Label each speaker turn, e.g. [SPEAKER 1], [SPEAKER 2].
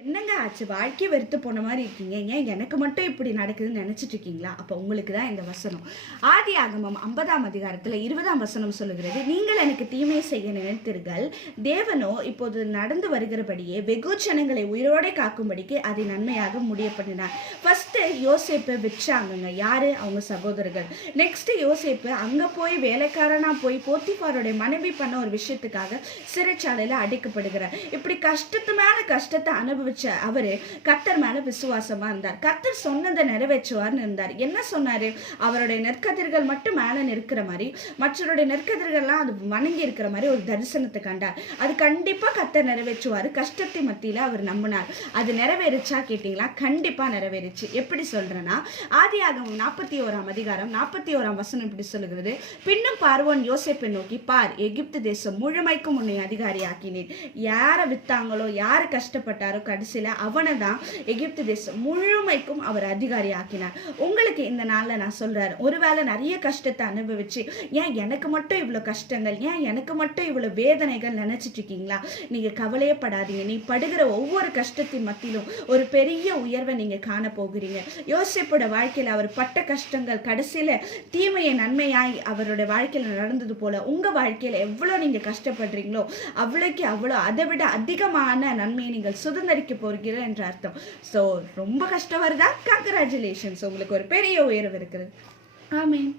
[SPEAKER 1] என்னங்க ஆச்சு? வாழ்க்கை வெறுத்து போன மாதிரி இருக்கீங்க. ஏன் எனக்கு மட்டும் இப்படி நடக்குதுன்னு நினைச்சிட்டு இருக்கீங்களா? அப்போ உங்களுக்கு தான் இந்த வசனம். ஆதி ஆகமம் ஐம்பதாம் அதிகாரத்தில் இருபதாம் வசனம் சொல்லுகிறது நீங்கள் எனக்கு தீமை செய்ய நினைத்தீர்கள். தேவனோ இப்போது நடந்து வருகிறபடியே வெகு ஜனங்களை உயிரோടെ காக்கும்படிக்கு அதை நன்மையாக முடிய பண்ணினார் ஃபஸ்ட்டு யோசேப்பை விற்றாங்கங்க. யார்? அவங்க சகோதரர்கள். நெக்ஸ்ட்டு யோசேப்பு அங்கே போய் வேலைக்காரனாக போய் போத்திப்பாரோடைய மனைவி பண்ண ஒரு விஷயத்துக்காக சிறைச்சாலையில் அடைக்கப்படுகிறார். இப்படி கஷ்டத்து மேலே கஷ்டத்தை அனுபவிச்ச அவரு கத்தர் மேல விசுவாசமா இருந்தார். கத்தர் சொன்னதை நிறைவேற்றுவார்னு இருந்தார். என்ன சொன்னாரு? அவருடைய நெற்கதிர்கள் மட்டும் மேல நிற்கிற மாதிரி மற்றவருடைய நெற்கதிர்கள்லாம் அது வணங்கி இருக்கிற மாதிரி ஒரு தரிசனத்தை கண்டார். அது கண்டிப்பா கத்தர் நிறைவேற்றுவார். கஷ்டத்தை மத்தியில அவர் நம்பினார். அது நிறைவேறுச்சா கேட்டிங்களா? கண்டிப்பா நிறைவேறுச்சு. எப்படி சொல்றேன்னா ஆதியாகமம் நாற்பத்தி ஓராம் அதிகாரம் நாற்பத்தி ஓராம் வசனம் இப்படி சொல்லுகிறது. பின்னும் பார்வோன் யோசிப்பை நோக்கி பார் எகிப்து தேசம் முழுமைக்கும் உன்னை அதிகாரியாக்கினேன். யாரை வித்தாங்களோ யார் கஷ்டப்பட்டாரோ கடைசியில் அவனை தான் எகிப்து தேசம் முழுமைக்கும் அவர் அதிகாரி ஆக்கினார் உங்களுக்கு இந்த நாள்ல நான் சொல்றாரு ஒருவேளை நிறைய கஷ்டத்தை அனுபவிச்சு ஏன் எனக்கு மட்டும் இவ்வளோ கஷ்டங்கள் ஏன் எனக்கு மட்டும் இவ்வளோ வேதனைகள் நினைச்சிட்டு இருக்கீங்களா? நீங்க கவலையே படாதீங்க. நீ படுகிற ஒவ்வொரு கஷ்டத்தின் மத்தியிலும் ஒரு பெரிய உயர்வை நீங்க காண போகிறீங்க. யோசிப்போட வாழ்க்கையில அவர் பட்ட கஷ்டங்கள் கடைசியில தீமையை நன்மையாய் அவரோட வாழ்க்கையில நடந்தது போல உங்க வாழ்க்கையில எவ்வளோ நீங்க கஷ்டப்படுறீங்களோ அவ்வளோக்கு அவ்வளோ அதை விட அதிகமான நன்மையை நீங்கள் சுதந்திரிக்க போகிறீர்கள் என்ற அர்த்தம். ஸோ ரொம்ப கஷ்டம் வருதா? கங்கராச்சுலேஷன்ஸ் உங்களுக்கு ஒரு பெரிய உயர்வு இருக்குது ஆமீன்.